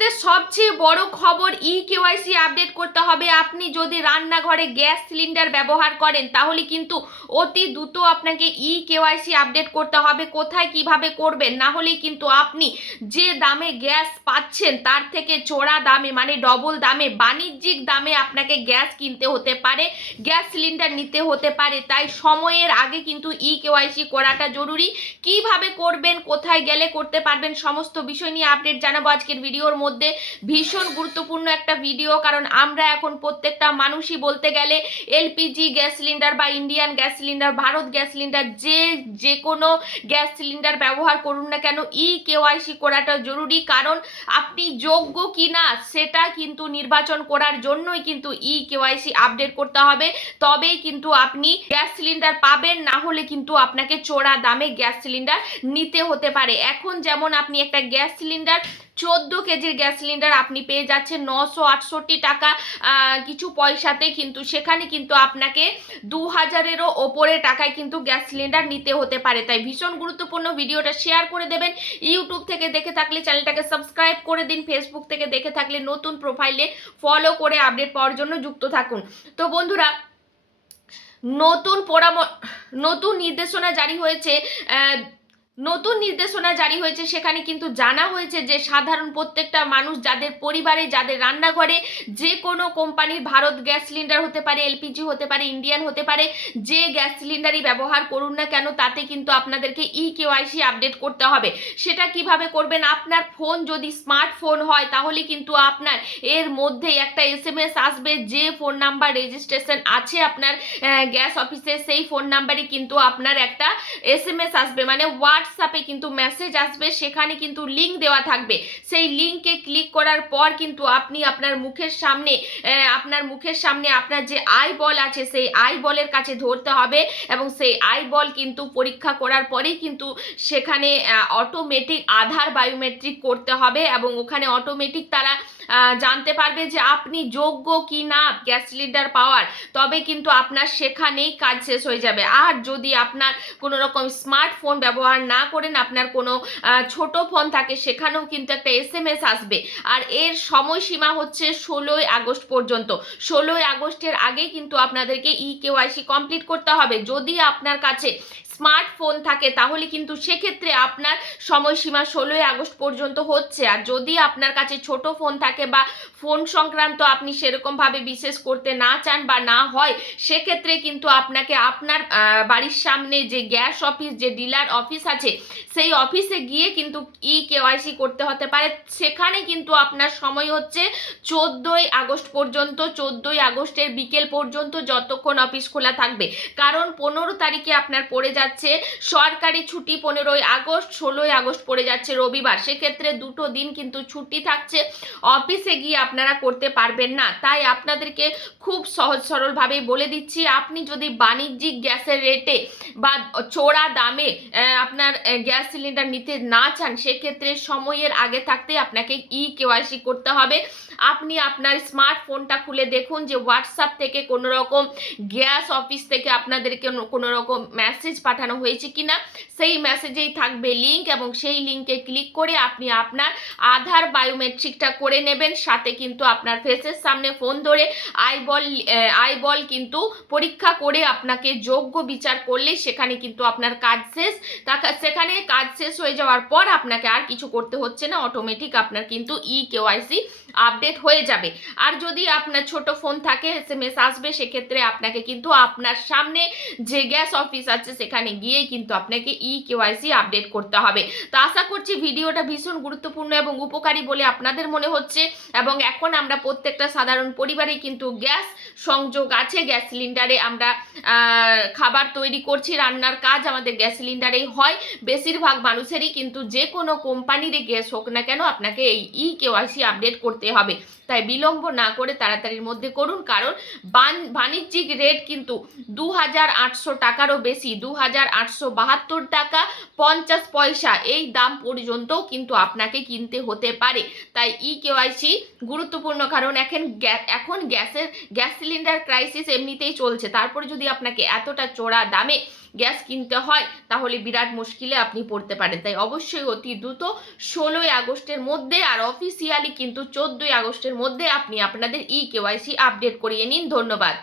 মুহূর্তে সবচেয়ে বড় খবর, কেওয়াইসি আপডেট করতে হবে। আপনি যদি রান্নাঘরে গ্যাস সিলিন্ডার ব্যবহার করেন তাহলে কিন্তু অতি দ্রুত আপনাকে কেওয়াইসি আপডেট করতে হবে। কোথায় কিভাবে করবেন, না হলেই কিন্তু আপনি যে দামে গ্যাস পাচ্ছেন তার থেকে চড়া দামে মানে ডবল দামে বাণিজ্যিক দামে আপনাকে গ্যাস কিনতে হতে পারে, গ্যাস সিলিন্ডার নিতে হতে পারে। তাই সময়ের আগে কিন্তু কেওয়াইসি করাটা জরুরি। কিভাবে করবেন, কোথায় গেলে করতে পারবেন, সমস্ত বিষয় নিয়ে আপডেট জানাবো আজকের ভিডিওর মধ্যে। ভীষণ গুরুত্বপূর্ণ একটা ভিডিও, কারণ আমরা এখন প্রত্যেকটা মানুষই বলতে গেলে এলপিজি গ্যাস সিলিন্ডার বা Indian gas cylinder, Bharat gas cylinder, যে কোনো গ্যাস সিলিন্ডার ব্যবহার করুন না কেন কেওয়াইসি করাটা জরুরি। কারণ আপনি যোগ্য কিনা সেটা কিন্তু নির্বাচন করার জন্যই কিন্তু কেওয়াইসি আপডেট করতে হবে। তবেই কিন্তু আপনি গ্যাস সিলিন্ডার পাবেন, না হলে কিন্তু আপনাকে চড়া দামে গ্যাস সিলিন্ডার নিতে হতে পারে। এখন যেমন আপনি একটা গ্যাস সিলিন্ডার 14 কেজির গ্যাস সিলিন্ডার আপনি পেয়ে যাচ্ছেন 968 টাকা কিছু পয়সাতে, কিন্তু সেখানে কিন্তু আপনাকে 2000-এরও ওপরে টাকায় কিন্তু গ্যাস সিলিন্ডার নিতে হতে পারে। তাই ভীষণ গুরুত্বপূর্ণ, ভিডিওটা শেয়ার করে দেবেন। ইউটিউব থেকে দেখে থাকলে চ্যানেলটাকে সাবস্ক্রাইব করে দিন, ফেসবুক থেকে দেখে থাকলে নতুন প্রোফাইলে ফলো করে আপডেট পাওয়ার জন্য যুক্ত থাকুন। তো বন্ধুরা, নতুন নির্দেশনা জারি হয়েছে সেখানে কিন্তু জানা হয়েছে যে সাধারণ প্রত্যেকটা মানুষ যাদের পরিবারে, যাদের রান্নাঘরে যে কোনো কোম্পানির ভারত গ্যাস সিলিন্ডার হতে পারে, এলপিজি হতে পারে, ইন্ডিয়ান হতে পারে, যে গ্যাস সিলিন্ডারই ব্যবহার করুন না কেন তাতে কিন্তু আপনাদেরকে কেওয়াইসি আপডেট করতে হবে। সেটা কিভাবে করবেন, আপনার ফোন যদি স্মার্টফোন হয় তাহলে কিন্তু আপনার এর মধ্যেই একটা SMS আসবে। যে ফোন নাম্বার রেজিস্ট্রেশন আছে আপনার গ্যাস অফিসে, সেই ফোন নাম্বারে কিন্তু আপনার একটা SMS আসবে, মানে হোয়াটসঅ্যাপে কিন্তু মেসেজ আসবে। সেখানে কিন্তু লিঙ্ক দেওয়া থাকবে। সেই লিঙ্কে ক্লিক করার পর কিন্তু আপনি আপনার মুখের সামনে আপনার যে আই বল আছে সেই আই বলের কাছে ধরতে হবে, এবং সেই আই বল কিন্তু পরীক্ষা করার পরেই কিন্তু সেখানে অটোমেটিক আধার বায়োমেট্রিক করতে হবে, এবং ওখানে অটোমেটিক তারা জানতে পারবে যে আপনি যোগ্য কি না গ্যাস সিলিন্ডার পাওয়ার। তবে কিন্তু আপনার সেখানেই কাজ শেষ হয়ে যাবে। আর যদি আপনার কোনো রকম স্মার্টফোন ব্যবহার না করেন, আপনার কোনো ছোট ফোন থাকে, সেখানেও কিন্তু একটা SMS আসবে। আর এর সময়সীমা হচ্ছে 16ই আগস্ট পর্যন্ত। 16ই আগস্টের আগে কিন্তু আপনাদেরকে কেওয়াইসি কমপ্লিট করতে হবে। যদি আপনার কাছে স্মার্টফোন থাকে তাহলে কিন্তু সেক্ষেত্রে আপনার সময়সীমা 16ই আগস্ট পর্যন্ত হচ্ছে। আর যদি আপনার কাছে ছোট ফোন থাকে বা ফোন সংক্রান্ত আপনি সেরকমভাবে বিশেষ করতে না চান বা না হয়, সেক্ষেত্রে কিন্তু আপনাকে আপনার বাড়ির সামনে যে গ্যাস অফিস, যে ডিলার অফিস আছে, সেই অফিসে গিয়ে কিন্তু কেওয়াইসি করতে হতে পারে। সেখানে কিন্তু আপনার সময় হচ্ছে 14ই আগস্ট পর্যন্ত, 14ই আগস্টের বিকেল পর্যন্ত, যতক্ষণ অফিস খোলা থাকবে। কারণ 15 তারিখে আপনার পড়ে যাচ্ছে সরকারি ছুটি, 15ই আগস্ট, 16ই আগস্ট পড়ে যাচ্ছে রবিবার। সেক্ষেত্রে দুটো দিন কিন্তু ছুটি থাকছে, অফিসে গিয়ে আপনারা করতে পারবেন না। তাই আপনাদেরকে খুব সহজ সরলভাবে বলে দিচ্ছি, আপনি যদি বাণিজ্যিক গ্যাসের রেটে বা চড়া দামে আপনার গ্যাস সিলিন্ডার নিতে না চান, সেক্ষেত্রে সময়ের আগে থাকতে আপনাকে কেওয়াইসি করতে হবে। আপনি আপনার স্মার্টফোনটা খুলে দেখুন যে হোয়াটসঅ্যাপ থেকে কোনো রকম গ্যাস অফিস থেকে আপনাদেরকে কোনো রকম মেসেজ পাঠানো হয়েছে কিনা। সেই মেসেজেই থাকবে লিঙ্ক, এবং সেই লিঙ্কে ক্লিক করে আপনি আপনার আধার বায়োমেট্রিকটা করে নেবেন। সাথে কিন্তু আপনার ফেসের সামনে ফোন ধরে আই বল কিন্তু পরীক্ষা করে আপনাকে যোগ্য বিচার করলে সেখানে কিন্তু আপনার কাজ শেষ। সেখানে কাজ শেষ হয়ে যাওয়ার পর আপনাকে আর কিছু করতে হচ্ছে না, অটোমেটিক আপনার কিন্তু কেওয়াইসি আপডেট হয়ে যাবে। আর যদি আপনার ছোট ফোন থাকে, SMS আসবে, সেক্ষেত্রে আপনাকে কিন্তু আপনার সামনে যে গ্যাস অফিস আছে সেখানে গিয়ে কিন্তু আপনাকে কেওয়াইসি আপডেট করতে হবে। তো আশা করছি ভিডিওটা ভীষণ গুরুত্বপূর্ণ এবং উপকারী বলে আপনাদের মনে হচ্ছে। এবং এখন আমরা প্রত্যেকটা সাধারণ পরিবারে কিন্তু গ্যাস সংযোগ আছে, গ্যাস সিলিন্ডারে আমরা খাবার তৈরি করছি, রান্নার কাজ আমাদের গ্যাস সিলিন্ডারেই হয়। বেশিরভাগ মানুষেরই কিন্তু যে কোনো কোম্পানির গ্যাস হোক না কেন আপনাকে এই কেওয়াইসি আপডেট করতে হবে। তাই বিলম্ব না করে তাড়াতাড়ির মধ্যে করুন, কারণ বাণিজ্যিক রেট কিন্তু 2800 টাকারও বেশি, 1,872 টাকা 50 পয়সা এই দাম পর্যন্তও কিন্তু আপনাকে কিনতে হতে পারে। তাই কেওয়াইসি গুরুত্বপূর্ণ, কারণ এখন গ্যাস সিলিন্ডার ক্রাইসিস এমনিতেই চলছে, তারপরে যদি আপনাকে এতটা চড়া দামে গ্যাস কিনতে হয় তাহলে বিরাট মুশকিলে আপনি পড়তে পারেন। তাই অবশ্যই অতি দ্রুত 16ই আগস্টের মধ্যে আর অফিসিয়ালি কিন্তু 14ই আগস্টের মধ্যে আপনি আপনাদের কেওয়াইসি আপডেট করিয়ে নিন। ধন্যবাদ।